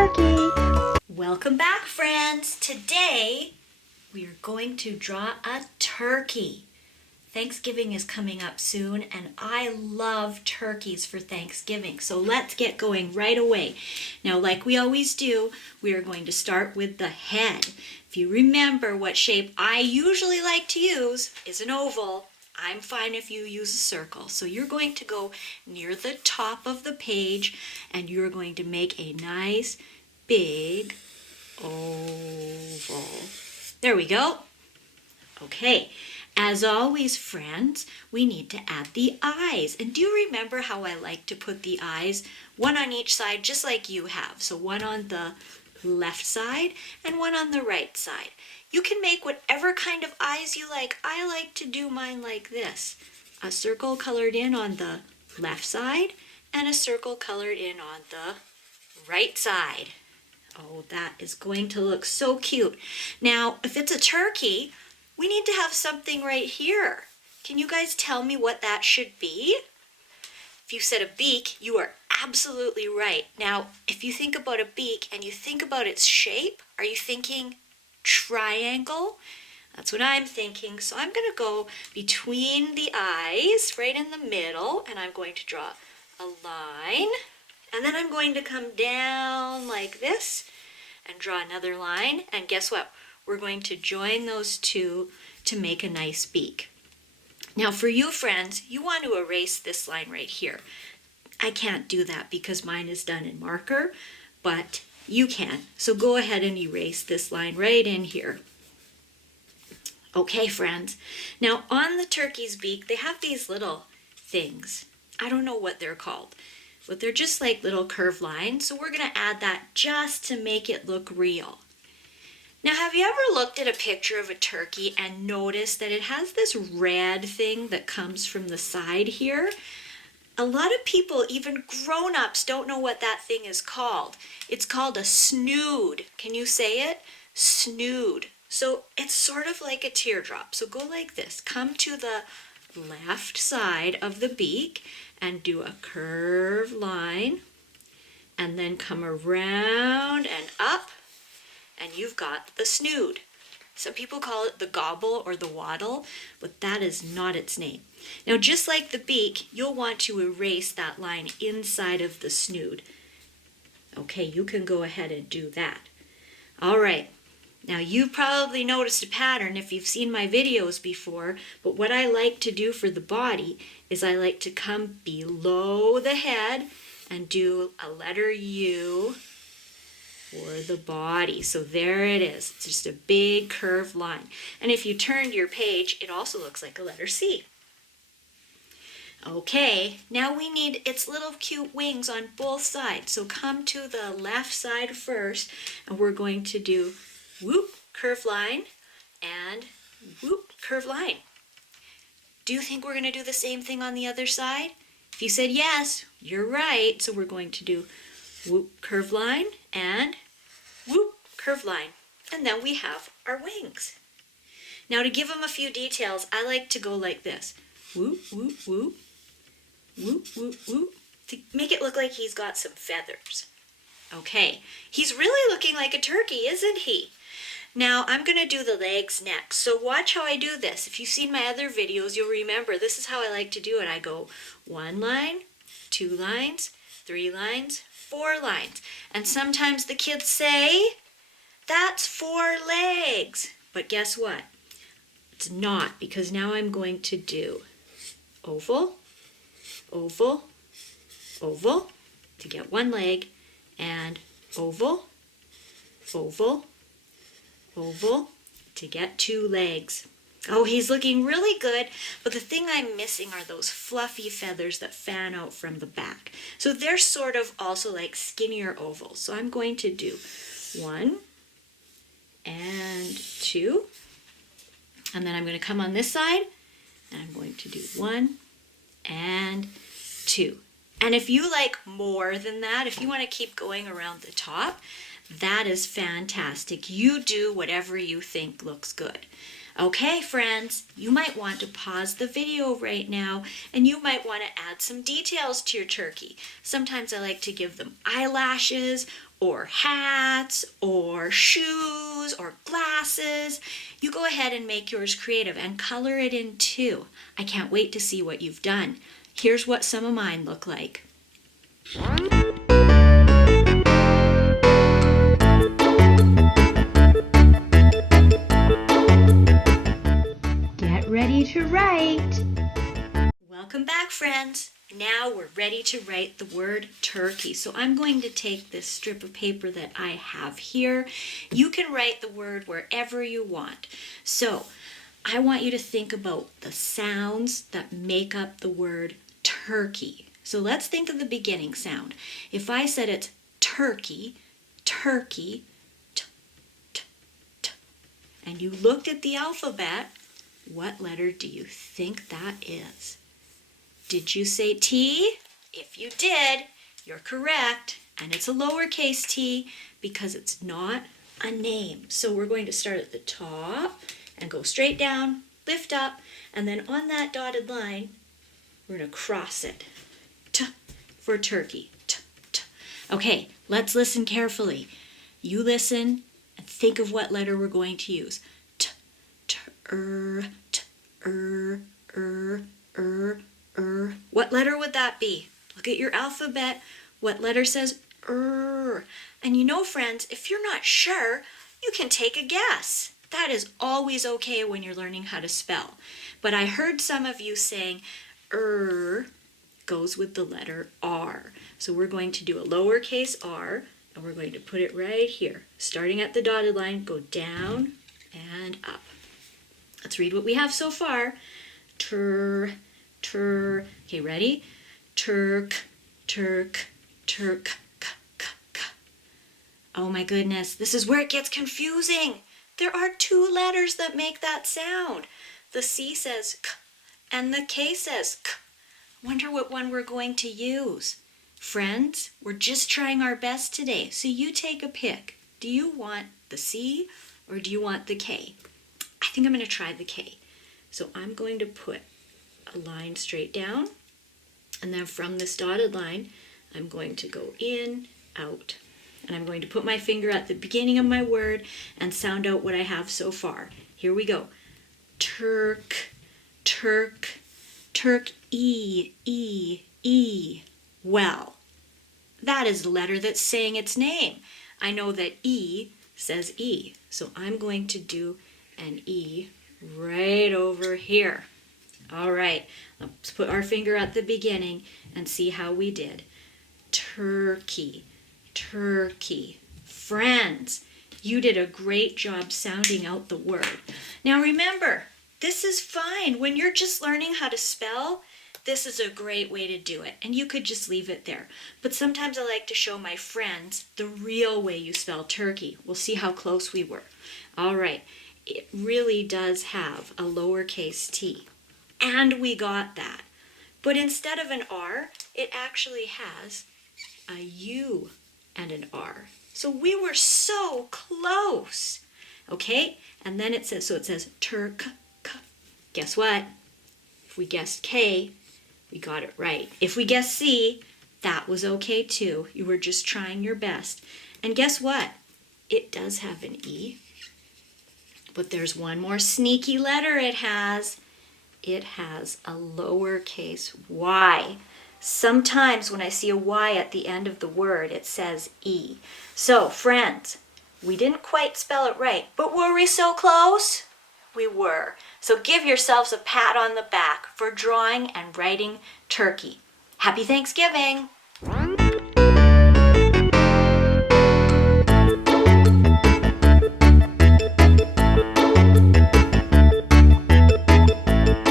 turkey. Welcome back, friends. Today we are going to draw a turkey. Thanksgiving is coming up soon and I love turkeys for Thanksgiving. So let's get going right away. Now, like we always do, we are going to start with the head. If you remember what shape I usually like to use is an oval. I'm fine if you use a circle. So you're going to go near the top of the page and you're going to make a nice big oval. There we go. Okay, as always, friends, we need to add the eyes. And do you remember how I like to put the eyes? One on each side, just like you have. So one on the left side and one on the right side. You can make whatever kind of eyes you like. I like to do mine like this. A circle colored in on the left side and a circle colored in on the right side. Oh, that is going to look so cute. Now, if it's a turkey, we need to have something right here. Can you guys tell me what that should be? If you said a beak, you are absolutely right. Now, if you think about a beak and you think about its shape, are you thinking triangle? That's what I'm thinking. So I'm going to go between the eyes, right in the middle, and I'm going to draw a line. And then I'm going to come down like this and draw another line. And guess what? We're going to join those two to make a nice beak. Now for you friends, you want to erase this line right here. I can't do that because mine is done in marker, but you can. So go ahead and erase this line right in here. Okay, friends. Now on the turkey's beak, they have these little things. I don't know what they're called, but they're just like little curved lines. So we're going to add that just to make it look real. Now, have you ever looked at a picture of a turkey and noticed that it has this red thing that comes from the side here? A lot of people, even grown-ups, don't know what that thing is called. It's called a snood. Can you say it? Snood. So it's sort of like a teardrop. So go like this. Come to the left side of the beak and do a curved line. And then come around and up. And you've got the snood. Some people call it the gobble or the waddle, but that is not its name. Now, just like the beak, you'll want to erase that line inside of the snood. Okay, you can go ahead and do that. All right. Now, you've probably noticed a pattern if you've seen my videos before, but what I like to do for the body is I like to come below the head and do a letter U for the body. So there it is. It's just a big curved line. And if you turned your page, it also looks like a letter C. Okay, now we need its little cute wings on both sides. So come to the left side first, and we're going to do whoop, curved line, and whoop, curved line. Do you think we're going to do the same thing on the other side? If you said yes, you're right. So we're going to do whoop, curved line, and whoop, curved line. And then we have our wings. Now to give them a few details, I like to go like this. Whoop, whoop, whoop, whoop, whoop, whoop, to make it look like he's got some feathers. Okay, he's really looking like a turkey, isn't he? Now I'm going to do the legs next. So watch how I do this. If you've seen my other videos, you'll remember this is how I like to do it. I go one line, two lines, three lines, four lines. And sometimes the kids say, that's 4 legs. But guess what? It's not, because now I'm going to do oval, oval, oval to get 1 leg, and oval, oval, oval to get 2 legs. Oh, he's looking really good, but the thing I'm missing are those fluffy feathers that fan out from the back. So they're sort of also like skinnier ovals. So I'm going to do 1 and 2. And then I'm going to come on this side, and I'm going to do 1 and 2. And if you like more than that, if you want to keep going around the top, that is fantastic. You do whatever you think looks good. Okay, friends, you might want to pause the video right now and you might want to add some details to your turkey. Sometimes I like to give them eyelashes or hats or shoes or glasses. You go ahead and make yours creative and color it in too. I can't wait to see what you've done. Here's what some of mine look like. Get ready to write. Welcome back, friends. Now we're ready to write the word turkey. So I'm going to take this strip of paper that I have here. You can write the word wherever you want. So I want you to think about the sounds that make up the word turkey. So let's think of the beginning sound. If I said it's turkey, turkey, t, t, t, and you looked at the alphabet, what letter do you think that is? Did you say T? If you did, you're correct. And it's a lowercase t because it's not a name. So we're going to start at the top and go straight down, lift up, and then on that dotted line, we're going to cross it. T for turkey. T, t. Okay, let's listen carefully. You listen and think of what letter we're going to use. T, t, t, What letter would that be? Look at your alphabet. What letter says And you know, friends, if you're not sure, you can take a guess. That is always okay when you're learning how to spell. But I heard some of you saying goes with the letter R. So we're going to do a lowercase r, and we're going to put it right here. Starting at the dotted line, go down and up. Let's read what we have so far. Okay, ready? Turk, turk, turk, k. Oh my goodness, this is where it gets confusing. There are two letters that make that sound. The C says k and the K says k. Wonder what one we're going to use. Friends, we're just trying our best today, so you take a pick. Do you want the C or do you want the K? I think I'm going to try the K. So I'm going to put a line straight down, and then from this dotted line, I'm going to go in, out. And I'm going to put my finger at the beginning of my word and sound out what I have so far. Here we go. Turk, turk, turk, E. Well, that is the letter that's saying its name. I know that E says E, so I'm going to do an E right over here. All right, let's put our finger at the beginning and see how we did. Turkey, turkey. Friends, you did a great job sounding out the word. Now remember, this is fine. When you're just learning how to spell, this is a great way to do it, and you could just leave it there. But sometimes I like to show my friends the real way you spell turkey. We'll see how close we were. All right, it really does have a lowercase t. And we got that. But instead of an R, it actually has a U and an R. So we were so close. Okay? And then it says turk. Guess what? If we guessed K, we got it right. If we guessed C, that was okay too. You were just trying your best. And guess what? It does have an E. But there's one more sneaky letter it has. It has a lowercase y. Sometimes when I see a Y at the end of the word, it says E. So, friends, we didn't quite spell it right, but were we so close? We were. So give yourselves a pat on the back for drawing and writing turkey. Happy Thanksgiving!